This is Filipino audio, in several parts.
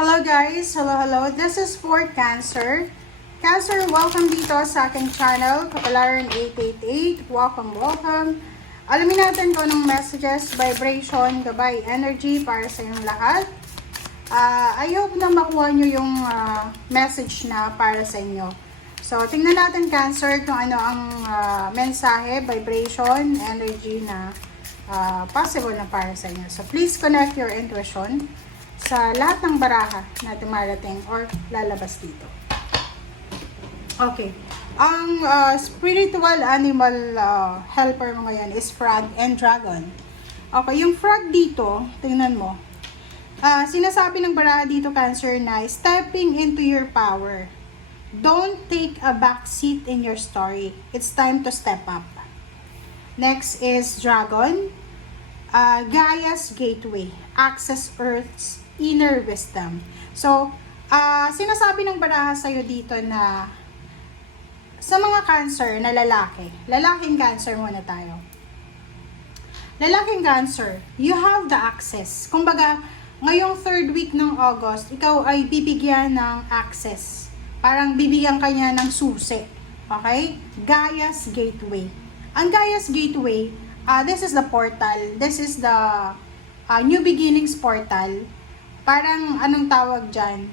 Hello guys! Hello! This is for Cancer. Cancer, welcome dito sa aking channel, Kapalaran 888. Welcome! Alamin natin kung anong messages, vibration, gabay, energy para sa inyong lahat. I hope na makuha nyo yung message na para sa inyo. So, tingnan natin Cancer kung ano ang mensahe, vibration, energy na possible na para sa inyo. So, please connect your intuition sa lahat ng baraha na dumarating or lalabas dito. Okay. Ang spiritual animal helper mo ngayon is frog and dragon. Okay, yung frog dito, tingnan mo. Sinasabi ng baraha dito, Cancer, na stepping into your power. Don't take a back seat in your story. It's time to step up. Next is dragon. Gaia's gateway. Access Earth's inner wisdom. So, sinasabi ng baraha sa'yo dito na sa mga Cancer na lalaking Cancer muna tayo. Lalaking Cancer, you have the access. Kumbaga, ngayong third week ng August, ikaw ay bibigyan ng access. Parang bibigyan kanya ng susi. Okay? Gaia's gateway. Ang Gaia's gateway, this is the portal. This is the new beginnings portal. Parang anong tawag dyan?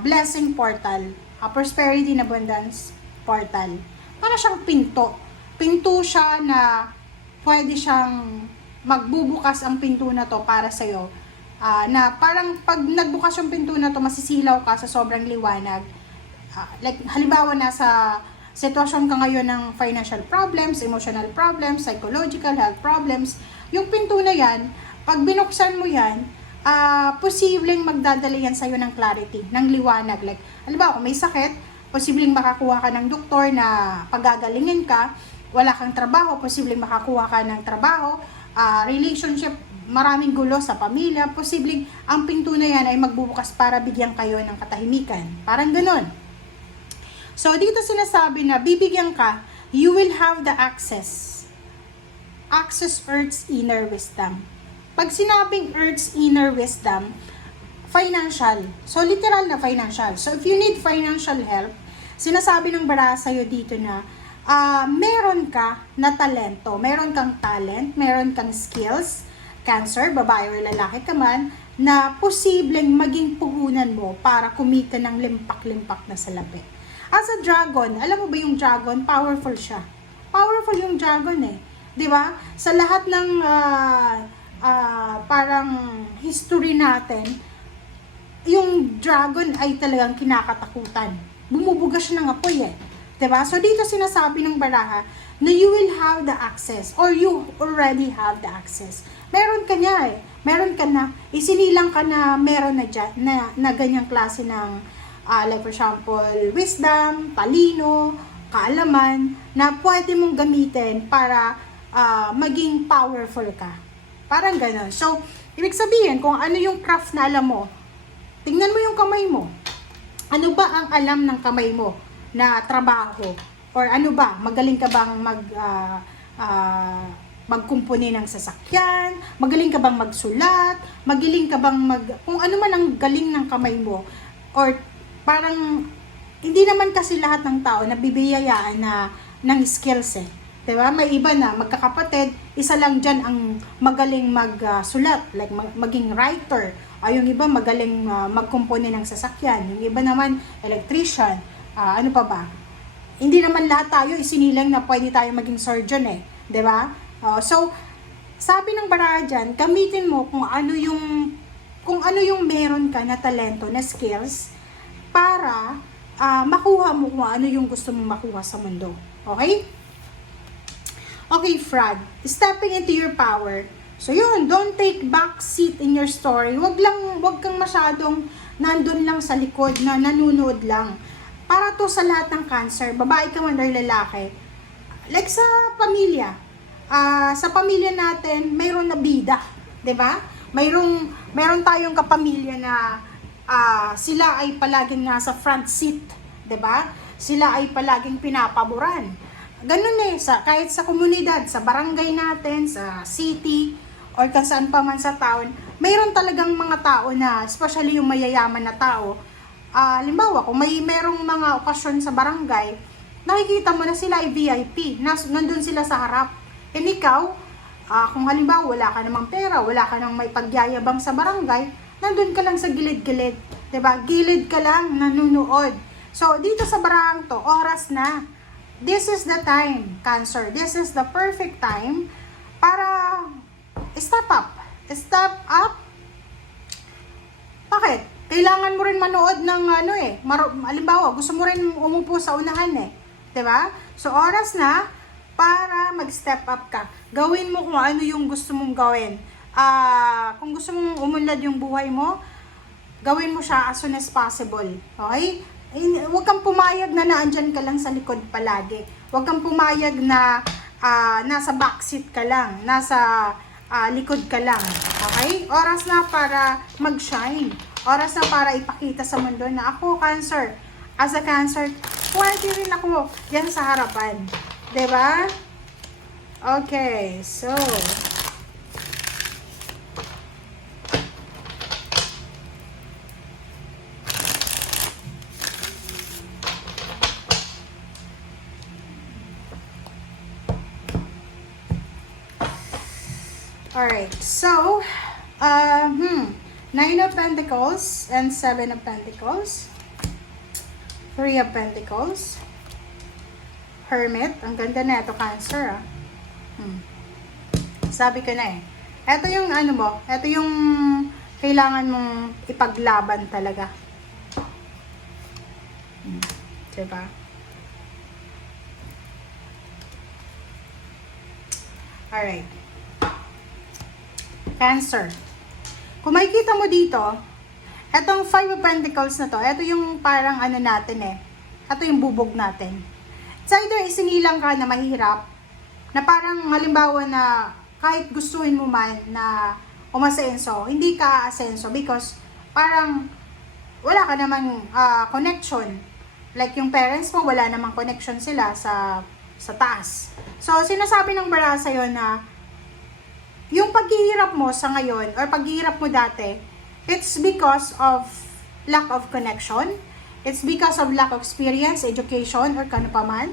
Blessing portal. Prosperity and abundance portal. Para siyang pinto. Pinto siya na pwede siyang magbubukas ang pinto na to para sa'yo. Na parang pag nagbukas yung pinto na to, masisilaw ka sa sobrang liwanag. Like halimbawa nasa sitwasyon ka ngayon ng financial problems, emotional problems, psychological health problems, yung pinto na yan, pag binuksan mo yan, posibleng magdadala yan sa'yo ng clarity, ng liwanag. Like, halimbawa, kung may sakit, posibleng makakuha ka ng doktor na pagagalingin ka, wala kang trabaho, posibleng makakuha ka ng trabaho, relationship, maraming gulo sa pamilya, posibleng ang pinto na yan ay magbubukas para bigyan kayo ng katahimikan. Parang ganun. So, dito sinasabi na bibigyan ka, you will have the access. Access Earth's inner wisdom. Pag sinabing Earth's inner wisdom, financial. So, literal na financial. So, if you need financial help, sinasabi ng baraha sa'yo dito na meron ka na talento, meron kang talent, meron kang skills, Cancer, babae o lalaki ka man, na posibleng maging puhunan mo para kumita ng limpak-limpak na salapi. As a dragon, alam mo ba yung dragon, powerful siya. Powerful yung dragon eh. 'Di ba? Sa lahat ng parang history natin, yung dragon ay talagang kinakatakutan. Bumubugas siya ng apoy eh. 'Di ba? So dito sinasabi ng baraha na you will have the access or you already have the access. Meron ka niya eh. Meron ka na, isinilang ka na meron na dyan, na ganyang klase ng like for example, wisdom, talino, kaalaman, na pwede mong gamitin para maging powerful ka. Parang gano'n. So, ibig sabihin, kung ano yung craft na alam mo, tingnan mo yung kamay mo. Ano ba ang alam ng kamay mo na trabaho? Or ano ba, magaling ka bang magkumpuni ng sasakyan, magaling ka bang magsulat, magaling ka bang kung ano man ang galing ng kamay mo, or parang, hindi naman kasi lahat ng tao nabibiyayaan ng skills eh. Diba? May iba na magkakapatid, isa lang dyan ang magaling magsulat, like maging writer. Yung iba magaling magkumpuni ng sasakyan. Yung iba naman, electrician. Ano pa ba? Hindi naman lahat tayo isinilang na pwede tayo maging surgeon eh. Diba? So, sabi ng baraha dyan, gamitin mo kung ano yung meron ka na talento, na skills, para makuha mo kung ano yung gusto mong makuha sa mundo. Okay? Okay, frog. Stepping into your power. So yun, don't take back seat in your story. Wag kang masyadong nandun lang sa likod na nanunood lang. Para to sa lahat ng Cancer, babae ka man or lalaki. Like sa pamilya. Sa pamilya natin, mayroon na bida. 'Di ba? Mayroon tayong kapamilya na sila ay palaging nasa front seat, 'di ba? Sila ay palaging pinapaboran. Ganun eh, kahit sa komunidad, sa barangay natin, sa city, or kung saan pa man sa town, mayroon talagang mga tao na, especially yung mayayaman na tao, halimbawa, kung merong mga okasyon sa barangay, nakikita mo na sila ay VIP, nandun sila sa harap. And ikaw, kung halimbawa wala ka namang pera, wala ka nang may pagyayabang sa barangay, nandun ka lang sa gilid-gilid. 'Di ba? Gilid ka lang, nanunood. So, dito sa barang to, oras na. This is the time, Cancer. This is the perfect time para step up. Step up. Bakit? Kailangan mo rin manood ng halimbawa, gusto mo rin umupo sa unahan 'di ba? So, oras na para mag-step up ka. Gawin mo kung ano yung gusto mong gawin. Kung gusto mong umunlad yung buhay mo, gawin mo siya as soon as possible. Okay? Huwag kang pumayag na naandyan ka lang sa likod palagi. Huwag kang pumayag na nasa backseat ka lang, nasa likod ka lang. Okay? Oras na para mag-shine. Oras na para ipakita sa mundo na ako, Cancer. As a Cancer, pwede rin ako yan sa harapan. 'Di ba? Okay, so alright, so, 9 of Pentacles and 7 of Pentacles. 3 of Pentacles. Hermit. Ang ganda na ito, Cancer, Sabi ko na Ito yung ito yung kailangan mong ipaglaban talaga. Diba? Alright. Cancer. Kung makikita mo dito, etong 5 of Pentacles na to, ito yung parang natin ito yung bubog natin. It's either isinilang ka na mahirap, na parang halimbawa na kahit gustuin mo man na umasenso, hindi ka asenso because parang wala ka namang connection. Like yung parents mo, wala namang connection sila sa taas. So, sinasabi ng bara sa'yo na yung paghihirap mo sa ngayon or paghihirap mo dati, it's because of lack of connection. It's because of lack of experience, education, or kano pa man.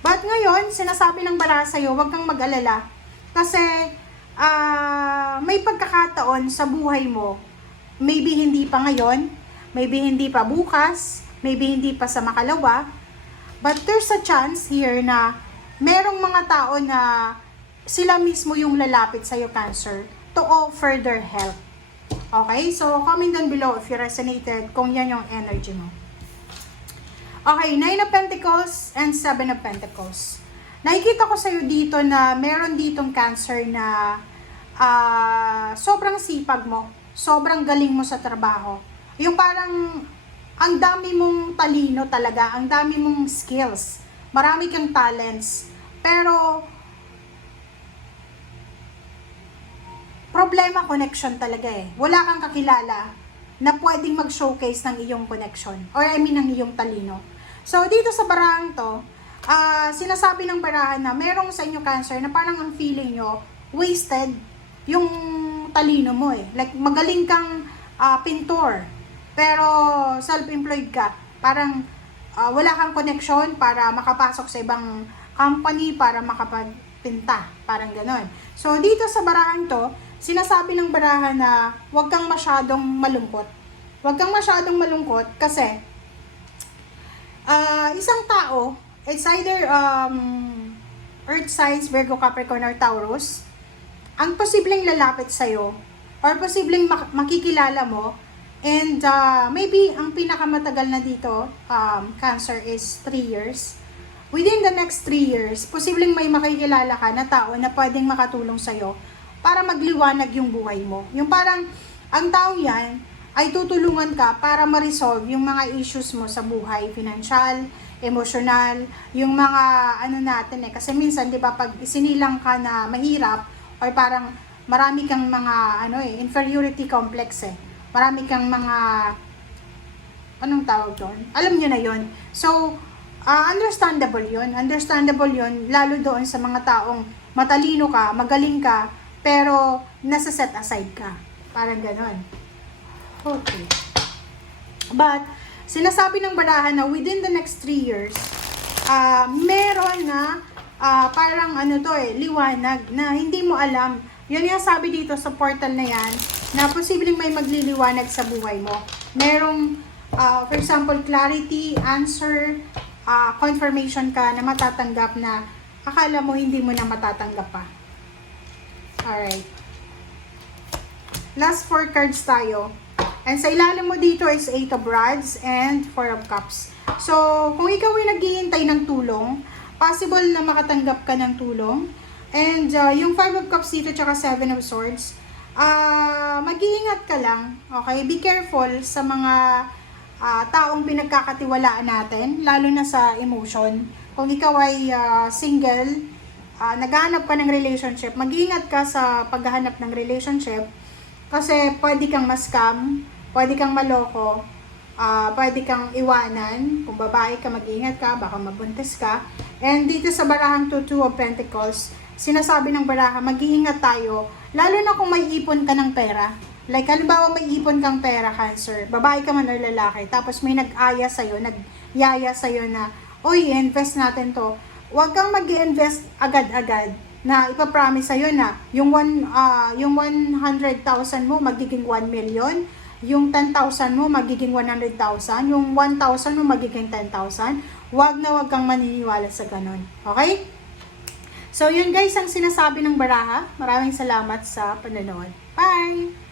But ngayon, sinasabi ng bara sa'yo, huwag kang mag-alala. Kasi may pagkakataon sa buhay mo, maybe hindi pa ngayon, maybe hindi pa bukas, maybe hindi pa sa makalawa, but there's a chance here na merong mga tao na sila mismo yung lalapit sa'yo, Cancer, to offer their help. Okay? So, comment down below if you resonated, kung yan yung energy mo. Okay, 9 of Pentacles and 7 of Pentacles. Nakikita ko sa'yo dito na meron ditong Cancer na sobrang sipag mo, sobrang galing mo sa trabaho. Yung parang ang dami mong talino talaga, ang dami mong skills, marami kang talents, pero problema connection talaga Wala kang kakilala na pwedeng mag-showcase ng iyong connection or ng iyong talino. So, dito sa barahan to, sinasabi ng barahan na merong sa inyo Cancer na parang ang feeling nyo, wasted yung talino mo Like, magaling kang pintor, pero self-employed ka. Parang wala kang connection para makapasok sa ibang company para makapagpinta. Parang ganon. So, dito sa barahan to, sinasabi ng barahan na huwag kang masyadong malungkot. Huwag kang masyadong malungkot kasi isang tao, it's either Earth signs, Virgo, Capricorn, or Taurus, ang posibleng lalapit sa'yo or posibleng makikilala mo, and maybe ang pinakamatagal na dito, Cancer, is 3 years. Within the next 3 years, posibleng may makikilala ka na tao na pwedeng makatulong sa'yo para magliwanag yung buhay mo. Yung parang, ang taong yan ay tutulungan ka para ma-resolve yung mga issues mo sa buhay, financial, emotional, yung mga natin kasi minsan, di ba, pag isinilang ka na mahirap, or parang marami kang mga, inferiority complex marami kang mga, anong tawag doon? Alam niyo na yon. So, understandable yun, lalo doon sa mga taong matalino ka, magaling ka, pero nasa set aside ka. Parang ganon. Okay. But, sinasabi ng baraha na within the next 3 years, meron na parang liwanag na hindi mo alam. Yun yung sabi dito sa portal na yan, na posibleng may magliliwanag sa buhay mo. Merong, for example, clarity, answer, confirmation ka na matatanggap na akala mo hindi mo na matatanggap pa. Alright. Last 4 cards tayo. And sa ilalim mo dito is 8 of Rods and 4 of Cups. So, kung ikaw ay naghihintay ng tulong, possible na makatanggap ka ng tulong. And yung 5 of Cups dito tsaka 7 of Swords, mag-iingat ka lang. Okay? Be careful sa mga taong pinagkakatiwalaan natin, lalo na sa emotion. Kung ikaw ay single, naghahanap ka ng relationship, mag-iingat ka sa paghahanap ng relationship kasi pwede kang ma-scam, pwede kang maloko, pwede kang iwanan. Kung babae ka, mag-iingat ka, baka mabuntis ka. And dito sa barahang 2 of Pentacles, sinasabi ng baraha, mag-iingat tayo, lalo na kung may ipon ka ng pera. Like, halimbawa may ipon kang pera, Cancer, babae ka man or lalaki, tapos may nag-aya sa'yo, nagyaya sa'yo na, oy, invest natin to. Huwag kang mag-i-invest agad-agad na ipapromise sa'yo na yung 100,000 mo magiging 1 million, yung 10,000 mo magiging 100,000, yung 1,000 mo magiging 10,000. Huwag kang maniniwala sa ganun. Okay? So, yun guys ang sinasabi ng baraha. Maraming salamat sa panonood. Bye!